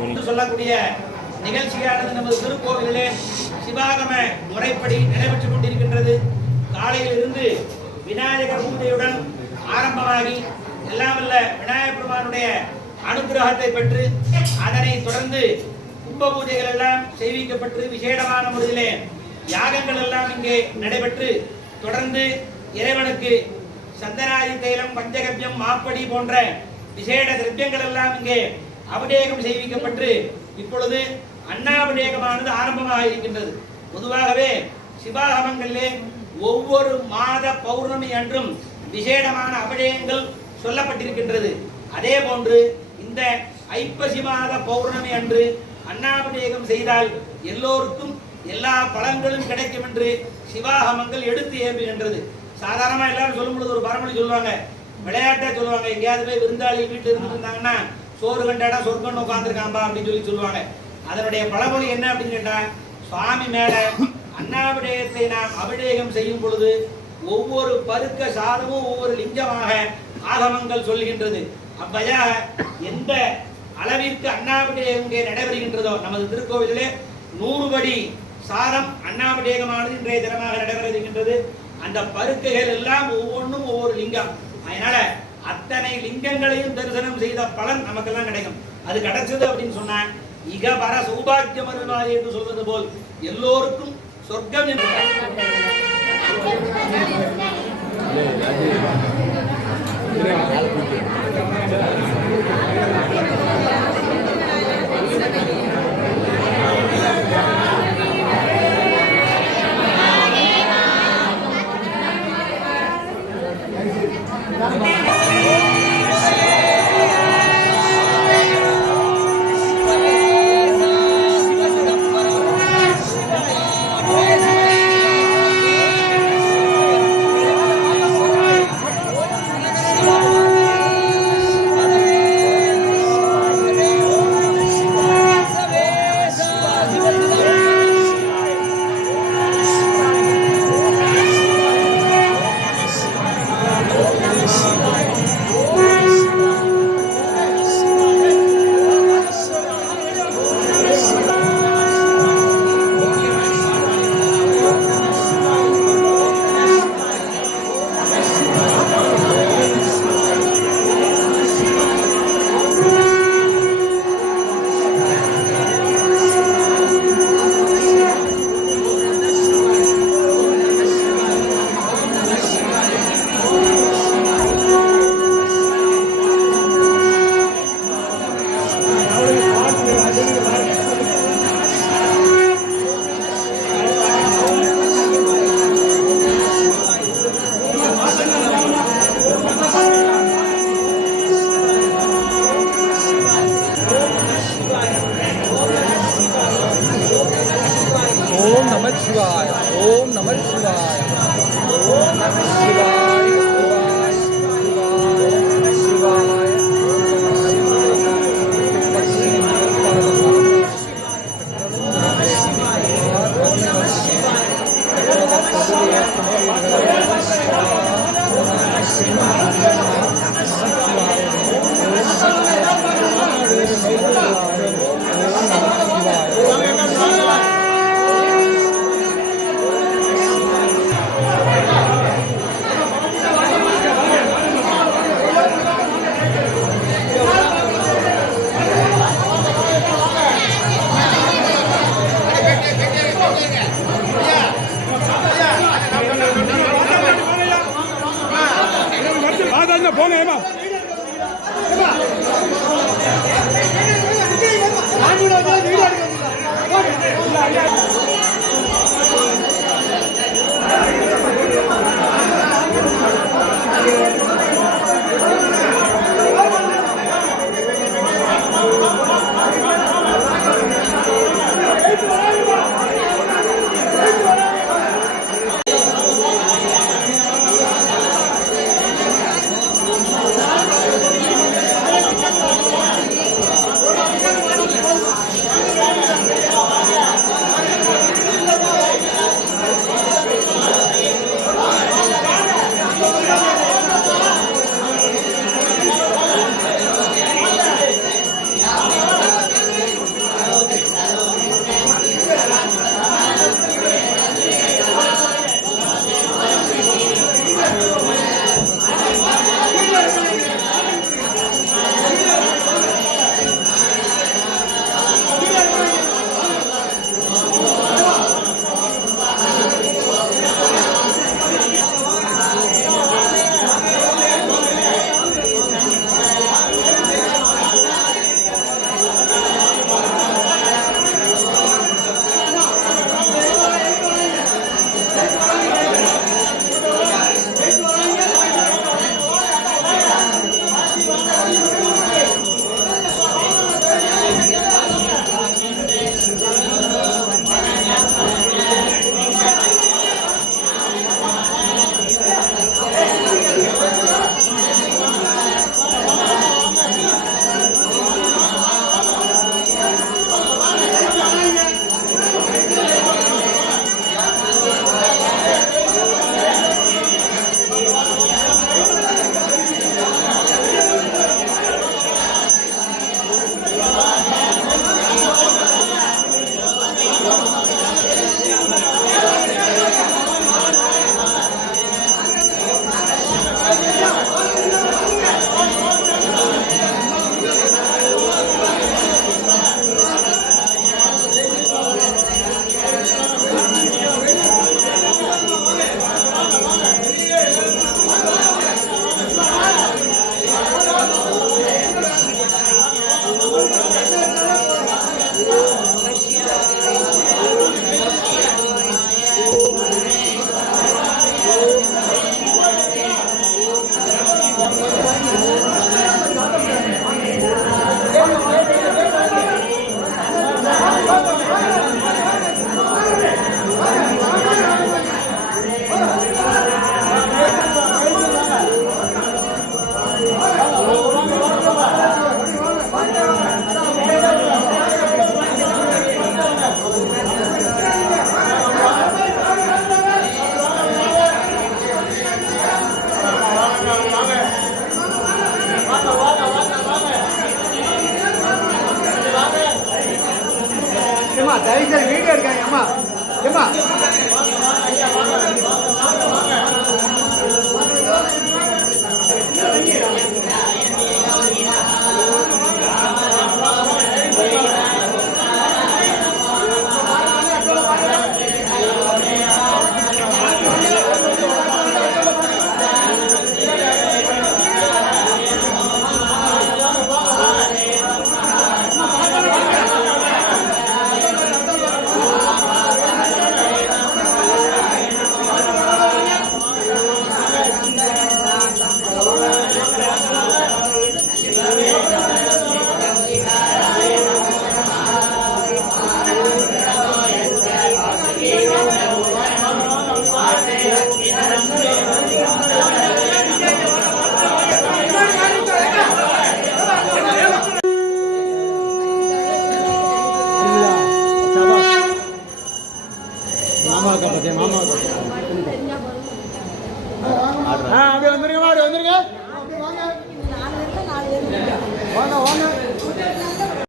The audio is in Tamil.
சொல்லக்கூடிய நிகழ்ச்சியானது நமது திருக்கோவிலே சிவாகம முறைப்படி நடைபெற்றுக் கொண்டிருக்கின்றது. காலையில் இருந்து விநாயகர் பூஜையுடன் ஆரம்பமாகி எல்லாம் வல்ல விநாயகர் பெருமானுடைய அனுகிரகத்தை பெற்று அதனை தொடர்ந்து கும்ப பூஜைகள் எல்லாம் செய்விக்கப்பட்டு விசேடமான முறையிலே யாகங்கள் எல்லாம் இங்கே நடைபெற்று தொடர்ந்து இறைவனுக்கு சந்தனாதி தைலம் பஞ்சகவ்யம் மாப்படி போன்ற விசேட திரவியங்கள் எல்லாம் இங்கே அபிஷேகம் செய்விக்கப்பட்டு இப்பொழுது அன்னாபிஷேகமானது ஆரம்பமாக இருக்கின்றது. பொதுவாகவே சிவாகமங்களிலே ஒவ்வொரு மாத பௌர்ணமி அன்றும் விசேடமான அபிஷேகங்கள் சொல்லப்பட்டிருக்கின்றது. அதே போன்று இந்த ஐப்பசி மாத பௌர்ணமி அன்று அன்னாபிஷேகம் செய்தால் எல்லோருக்கும் எல்லா பலன்களும் கிடைக்கும் என்று சிவாகமங்கள் எடுத்து ஏம்புகின்றது. சாதாரணமா எல்லாரும் சொல்லும் பொழுது ஒரு பரமொழி சொல்லுவாங்க, விளையாட்டா சொல்லுவாங்க, எங்கேயாவது போய் விருந்தாளி வீட்டில் இருந்து இருந்தாங்கன்னா சோறு கண்டாடா சொர்க்கம்னு உட்காந்துருக்காம்பா அப்படின்னு சொல்லுவாங்க. அதனுடைய பழமொழி என்ன அப்படின்னு கேட்டா, சுவாமி மேல அன்னாபிஷேகத்தை நாம் அபிஷேகம் செய்யும் பொழுது ஒவ்வொரு பருக்க சாதமும் ஒவ்வொரு லிங்கமாக ஆகமங்கள் சொல்கின்றது. அப்பையா எந்த அளவிற்கு அன்னாபிஷேகம் இங்கே நடைபெறுகின்றதோ நமது திருக்கோவிலே 100 படி சாதம் அன்னாபிஷேகமானது இன்றைய தினமாக நடைபெற இருக்கின்றது. அந்த பருக்கைகள் எல்லாம் ஒவ்வொன்றும் ஒவ்வொரு லிங்கம். அதனால அத்தனை லிங்கங்களையும் தரிசனம் செய்த பலன் நமக்கெல்லாம் கிடைக்கும். அது கிடைச்சது அப்படின்னு சொன்னா இக வர சௌபாக்கியம் அருள்வாய் என்று சொல்வது போல் எல்லோருக்கும் சொர்க்கம் என்று ஏமா தயவுசெய்து வீடியோ எடுக்காங்க அம்மா ஏமா மாமா கட்டதே மாமா அப்படியே வந்துருங்க அப்படியே வந்துருங்க வாங்க வாங்க